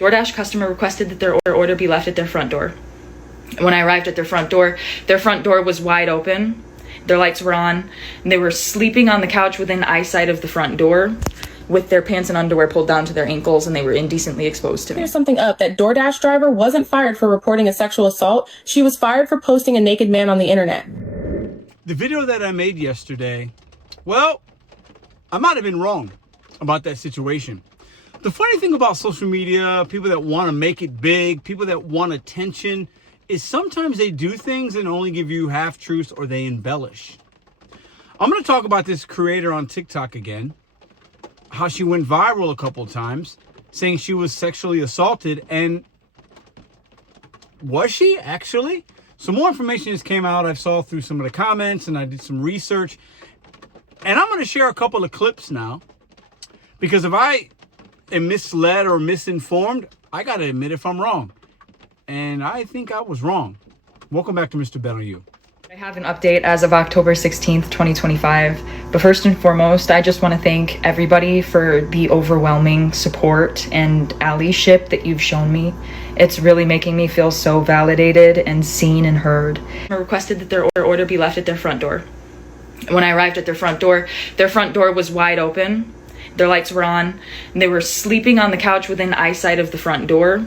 DoorDash customer requested that their order be left at their front door. When I arrived at their front door was wide open, their lights were on, and they were sleeping on the couch within eyesight of the front door with their pants and underwear pulled down to their ankles, and they were indecently exposed to me. Here's something up. That DoorDash driver wasn't fired for reporting a sexual assault. She was fired for posting a naked man on the internet. The video that I made yesterday, well, I might have been wrong about that situation. The funny thing about social media, people that want to make it big, people that want attention, is sometimes they do things and only give you half-truths or they embellish. I'm going to talk about this creator on TikTok again, how she went viral a couple of times, saying she was sexually assaulted, and was she actually? Some more information just came out. I saw through some of the comments and I did some research, and I'm going to share a couple of clips now, because if I am misled or misinformed, I got to admit if I'm wrong. And I think I was wrong. Welcome back to Mr.BetonYou. I have an update as of October 16th, 2025. But first and foremost, I just want to thank everybody for the overwhelming support and allyship that you've shown me. It's really making me feel so validated and seen and heard. I requested that their order be left at their front door. When I arrived at their front door was wide open, their lights were on, and they were sleeping on the couch within eyesight of the front door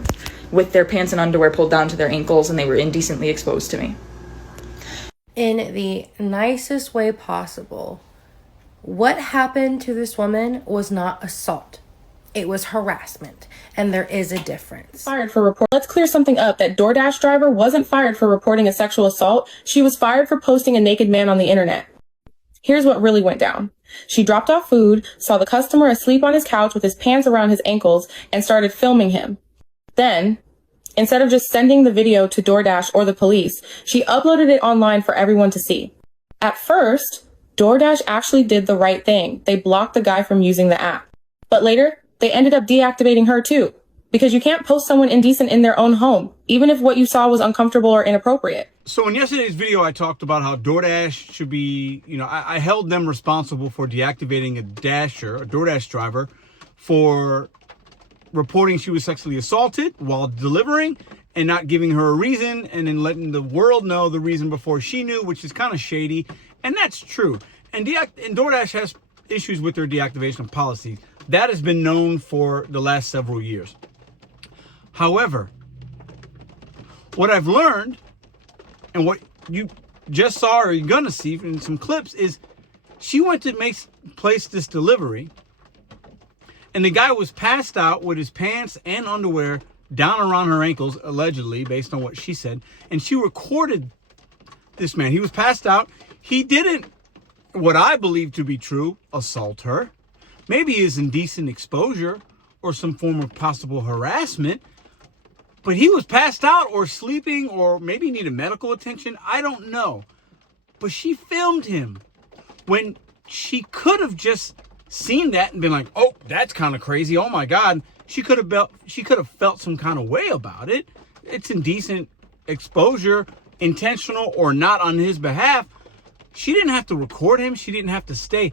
with their pants and underwear pulled down to their ankles, and they were indecently exposed to me. In the nicest way possible, what happened to this woman was not assault. It was harassment, and there is a difference. Fired for report. Let's clear something up. That DoorDash driver wasn't fired for reporting a sexual assault. She was fired for posting a naked man on the internet. Here's what really went down. She dropped off food, saw the customer asleep on his couch with his pants around his ankles, and started filming him. Then, instead of just sending the video to DoorDash or the police, she uploaded it online for everyone to see. At first, DoorDash actually did the right thing. They blocked the guy from using the app. But later, they ended up deactivating her too. Because you can't post someone indecent in their own home, even if what you saw was uncomfortable or inappropriate. So in yesterday's video, I talked about how DoorDash should be, I held them responsible for deactivating a DoorDash driver, for reporting she was sexually assaulted while delivering and not giving her a reason, and then letting the world know the reason before she knew, which is kind of shady. And that's true. And DoorDash has issues with their deactivation policy. That has been known for the last several years. However, what I've learned, and what you just saw or you're going to see in some clips, is she went to place this delivery, and the guy was passed out with his pants and underwear down around her ankles, allegedly, based on what she said. And she recorded this man. He was passed out. He didn't, what I believe to be true, assault her. Maybe his indecent exposure or some form of possible harassment. But he was passed out or sleeping, or maybe needed medical attention. I don't know. But she filmed him when she could have just seen that and been like, oh, that's kind of crazy. Oh my God. She could have felt some kind of way about it. It's indecent exposure, intentional or not on his behalf. She didn't have to record him. She didn't have to stay.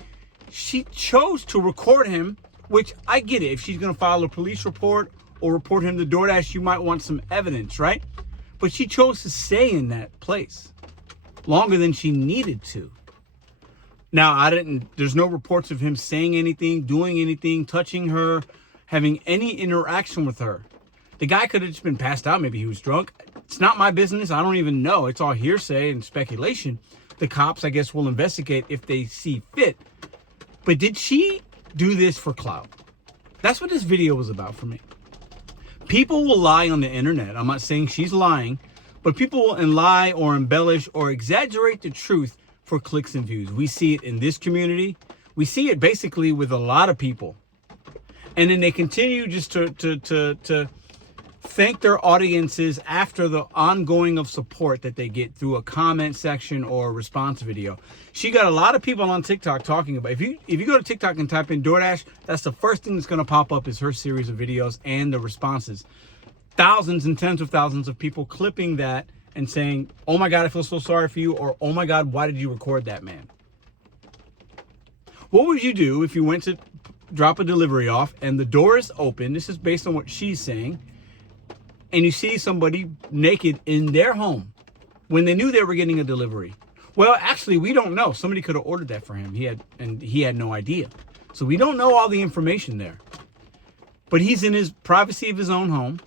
She chose to record him, which I get it. If she's going to file a police report or report him to DoorDash, you might want some evidence, right? But she chose to stay in that place longer than she needed to. Now, there's no reports of him saying anything, doing anything, touching her, having any interaction with her. The guy could have just been passed out. Maybe he was drunk. It's not my business. I don't even know. It's all hearsay and speculation. The cops, I guess, will investigate if they see fit. But did she do this for clout? That's what this video was about for me. People will lie on the internet. I'm not saying she's lying, but people will lie or embellish or exaggerate the truth for clicks and views. We see it in this community. We see it basically with a lot of people. And then they continue just to thank their audiences after the ongoing of support that they get through a comment section or a response video. She got a lot of people on TikTok talking about, if you go to TikTok and type in DoorDash, that's the first thing that's going to pop up is her series of videos and the responses. Thousands and tens of thousands of people clipping that and saying, oh my God, I feel so sorry for you, or oh my God, why did you record that man? What would you do if you went to drop a delivery off and the door is open? This is based on what she's saying. and you see somebody naked in their home when they knew they were getting a delivery. Well, actually, we don't know. Somebody could have ordered that for him. He had no idea. So we don't know all the information there. But he's in his privacy of his own home.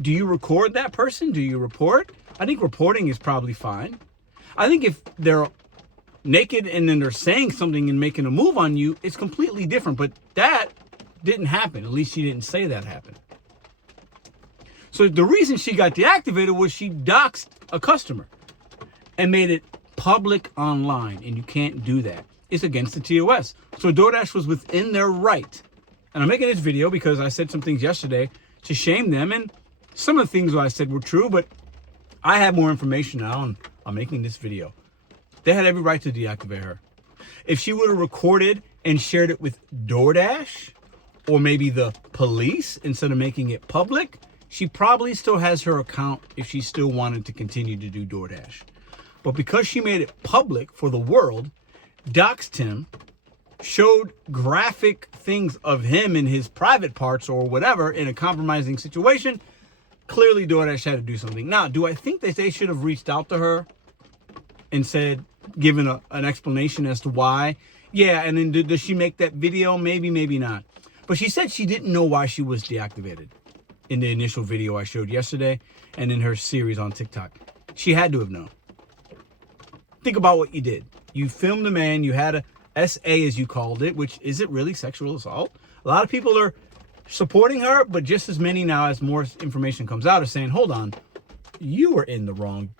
Do you record that person? Do you report? I think reporting is probably fine. I think if they're naked and then they're saying something and making a move on you, it's completely different. But that didn't happen. At least she didn't say that happened. So the reason she got deactivated was she doxed a customer and made it public online, and you can't do that. It's against the TOS. So DoorDash was within their right. And I'm making this video because I said some things yesterday to shame them, and some of the things I said were true, but I have more information now, and I'm making this video. They had every right to deactivate her. If she would have recorded and shared it with DoorDash or maybe the police instead of making it public, she probably still has her account if she still wanted to continue to do DoorDash. But because she made it public for the world, doxed him, showed graphic things of him in his private parts or whatever in a compromising situation, clearly DoorDash had to do something. Now, do I think that they should have reached out to her and said, given an explanation as to why? Yeah, and then does she make that video? Maybe, maybe not. But she said she didn't know why she was deactivated in the initial video I showed yesterday and in her series on TikTok. She had to have known. Think about what you did. You filmed a man, you had a SA as you called it, which isn't really sexual assault. A lot of people are supporting her, but just as many now as more information comes out are saying, hold on, you were in the wrong,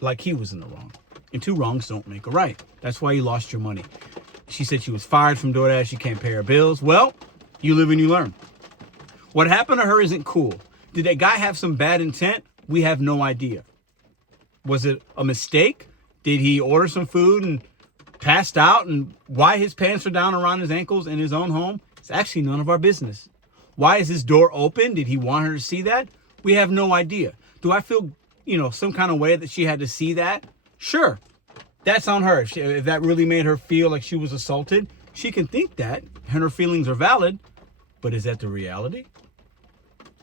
like he was in the wrong. And two wrongs don't make a right. That's why you lost your money. She said she was fired from DoorDash. She can't pay her bills. Well, you live and you learn. What happened to her isn't cool. Did that guy have some bad intent? We have no idea. Was it a mistake? Did he order some food and passed out, and why his pants are down around his ankles in his own home? It's actually none of our business. Why is his door open? Did he want her to see that? We have no idea. Do I feel, some kind of way that she had to see that? Sure. That's on her. If that really made her feel like she was assaulted, she can think that, and her feelings are valid. But is that the reality?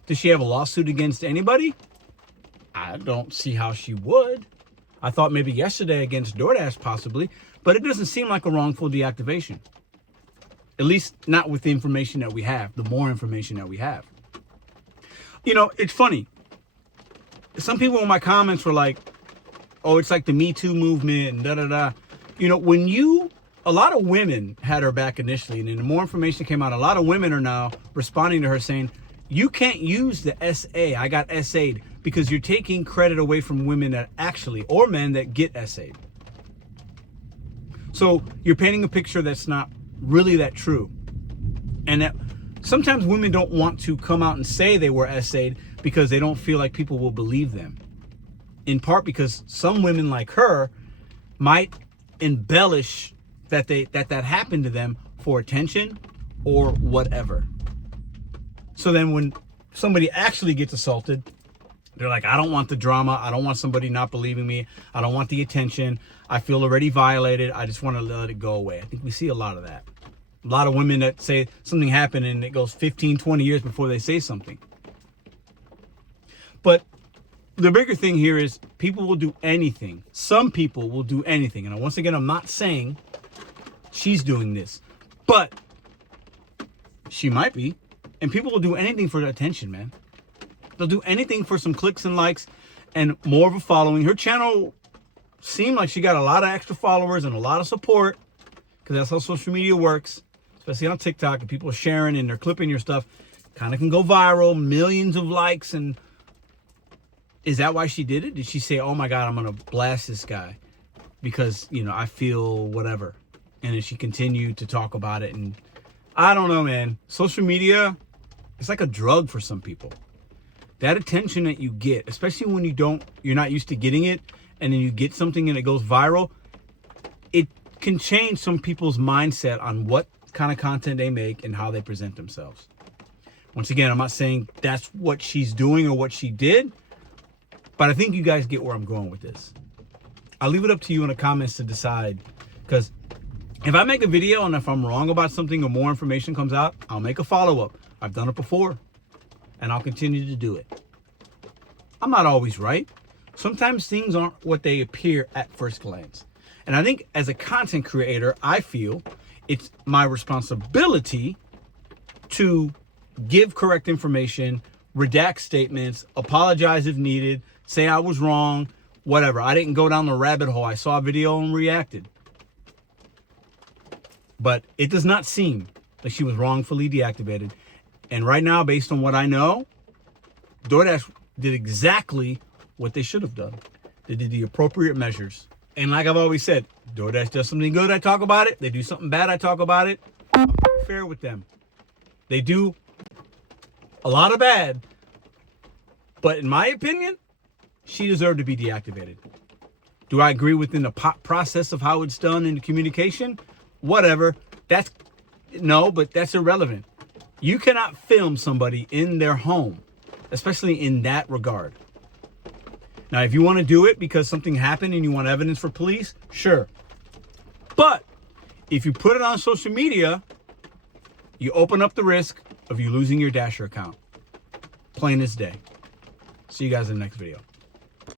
Does she have a lawsuit against anybody? I don't see how she would. I thought maybe yesterday against DoorDash possibly, but it doesn't seem like a wrongful deactivation. At least not with the information that we have, the more information that we have. It's funny. Some people in my comments were like, oh, it's like the Me Too movement and da-da-da. A lot of women had her back initially, and then the more information came out, a lot of women are now responding to her saying, you can't use the SA, I got SA'd, because you're taking credit away from women that actually, or men that get SA'd. So you're painting a picture that's not really that true. And that sometimes women don't want to come out and say they were SA'd because they don't feel like people will believe them. In part because some women like her might embellish that that happened to them for attention or whatever. So then when somebody actually gets assaulted, they're like, I don't want the drama. I don't want somebody not believing me. I don't want the attention. I feel already violated. I just want to let it go away. I think we see a lot of that. A lot of women that say something happened and it goes 15, 20 years before they say something. But the bigger thing here is people will do anything. Some people will do anything. And once again, I'm not saying she's doing this, but she might be. And people will do anything for attention, man. They'll do anything for some clicks and likes and more of a following. Her channel seemed like she got a lot of extra followers and a lot of support, because that's how social media works, especially on TikTok. And people are sharing and they're clipping your stuff. Kind of can go viral, millions of likes. And is that why she did it? Did she say, oh my God, I'm going to blast this guy because, I feel whatever? And then she continued to talk about it. And I don't know, man. Social media, it's like a drug for some people. That attention that you get, especially when you're not used to getting it, and then you get something and it goes viral, it can change some people's mindset on what kind of content they make and how they present themselves. Once again, I'm not saying that's what she's doing or what she did, but I think you guys get where I'm going with this. I'll leave it up to you in the comments to decide, because if I make a video and if I'm wrong about something or more information comes out, I'll make a follow-up. I've done it before. and I'll continue to do it. I'm not always right. Sometimes things aren't what they appear at first glance. And I think as a content creator, I feel it's my responsibility to give correct information, redact statements, apologize if needed, say I was wrong, whatever. I didn't go down the rabbit hole. I saw a video and reacted. But it does not seem like she was wrongfully deactivated. And right now, based on what I know, DoorDash did exactly what they should have done. They did the appropriate measures. And like I've always said, DoorDash does something good, I talk about it. They do something bad, I talk about it. I'm pretty fair with them. They do a lot of bad. But in my opinion, she deserved to be deactivated. Do I agree within the process of how it's done in the communication? Whatever. No, but that's irrelevant. You cannot film somebody in their home, especially in that regard. Now, if you want to do it because something happened and you want evidence for police, sure. But if you put it on social media, you open up the risk of you losing your Dasher account. Plain as day. See you guys in the next video.